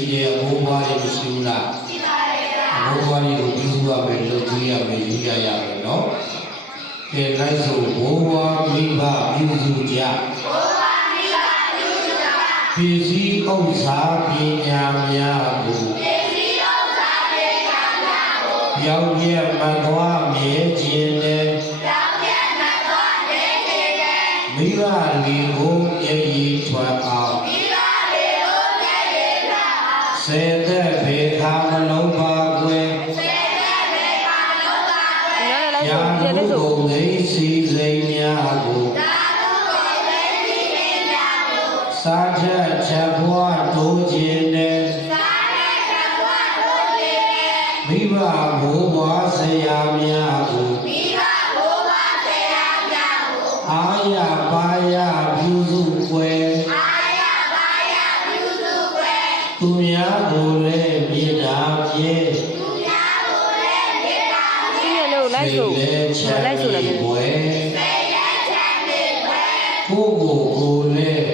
ရှိတယ်အဘိုးဘွားတွေမရှိဘူးလားရှိပါတယ်ဗျာအဘိုးဘွားတွေကိုပြုစုရမယ်လုပ်ကြည့်ရမယ်ယူရမယ်နော်ကဲလိုက်ဆိုဘိုးဘွားမိဘပြုစုကြဘိုးဘွားမိဘပြုစုကြပစ္စည်းဥစ္စာပညာများကိုပစ္စည်းဥစ္စာပညာများကိုပြောင်းပြမသွားမြဲခြင်းနဲ့ပြောင်းပြမသွားမြဲခြင်းနဲ့မိဘတွေကိုရည်ထွက်အောင်မိဘတွေကိုရည်ထွက်အောင်စေတဲ့ဘေခါမလုံးပါကွယ်စေတဲ့ဘေခါမလုံးပါကွယ်ရာဟုကုန်သိစီစိမ်များကိုရာဟုကုန်သိစီစိမ်များကိုစာချက်ချက်ဘွားတိုးခြင်းနဲ့စာချက်ချက်ဘွားတိုးခြင်းနဲ့မိဘဘိုးဘွားဆရာများကိုမိဘဘိုးဘွားဆရာများကိုအာရပါရပြုစုွယ်အာရပါရပြုစုွယ်သူများကိုလည်းမြေတာပြေသူများကိုလည်းမြေတာပြေလိုက်ဆိုလည်းဘွယ်စေလက်ချမ်းမြေဘွယ်ကိုကိုလည်း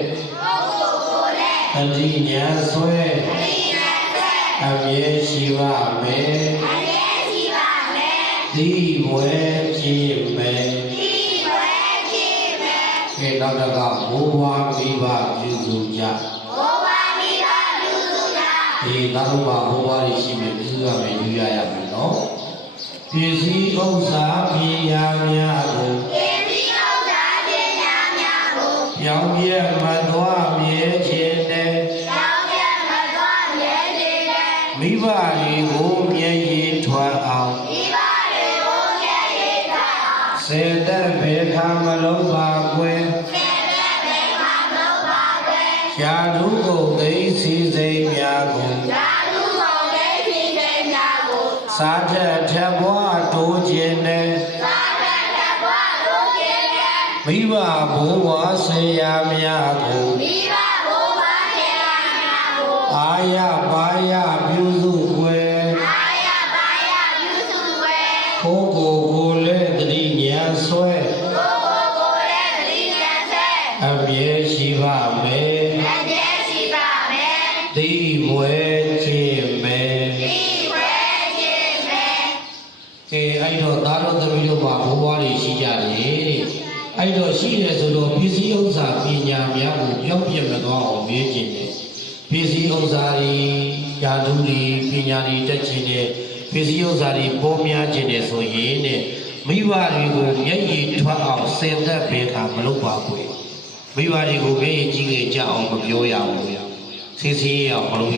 အတိညာဆွဲအမြဲရှိပါမယ်ဒီဘွယ်ကြည့်မယ်ကဲနောက်တစ်ခါဘိုးဘွားမိဘပြုစုကြဘိုးဘွားမိဘပြုစုကြဒီနောက်တစ်ခါဘိုးဘွားရှိမယ်ပြုစုရမယ်ယူရရမယ်နော်ပစ္စည်းဥစ္စာပညာများကိုပစ္စည်းဥစ္စာပညာများကိုပြောင်းပြမသွားမြဲခြင်းနဲ့ပြောင်းပြမသွားမြဲခြင်းနဲ့မိဘတွေကိုမြဲရည်ထွက်အောင်မိဘတွေကိုမြဲရည်ထွက်အောင်စေတဘေခါမလုံးပါကွယ်စေတဘေခါမလုံးပါကွယ်ရာထုကုန်သိစီစိမ်များကိုရာထုကုန်သိစီစိမ်များကိုစာချက်ထက်ဘွားတိုးခြင်းနဲ့စာချက်ထက်ဘွားတိုးခြင်းနဲ့မိဘဘိုးဘွားဆရာများကိုမိဘဘိုးဘွားဆရာများကိုအာရပါရပြုစုွယ်အာရပါရပြုစုွယ်ကိုကိုလည်းတတိညာဆွဲကိုကိုလည်းတတိညာဆွဲအမြဲရှိပါမယ်အမြဲရှိပါမယ်ဒီဘွယ်ခြင်းမယ်ဒီဘွယ်ခြင်းမယ်ကဲအဲ့တော့သားတော်သမီးတို့မှာဘိုးဘွားတွေရှိကြတယ်အဲ့တော့ရှိတယ်ဆိုတော့ပစ္စည်းဥစ္စာပညာများကိုပြောင်းပြမသွားအောင်မြဲခြင်းတယ်ပစ္စည်းဥစ္စာတွေယာတုတွေပညာတွေတက်ခြင်းတယ်ပစ္စည်းဥစ္စာတွေပေါ်များခြင်းတယ်ဆိုရင်တဲ့မိဘတွေကိုမျက်ရည်ထွက်အောင်စင်သက်ဘေခါမလုပ်ပါဘူးမိဘတွေကိုမျက်ရည်ကြီးကြအောင်မပြောရဘူးဆေးဆေးရအောင်မလုပ်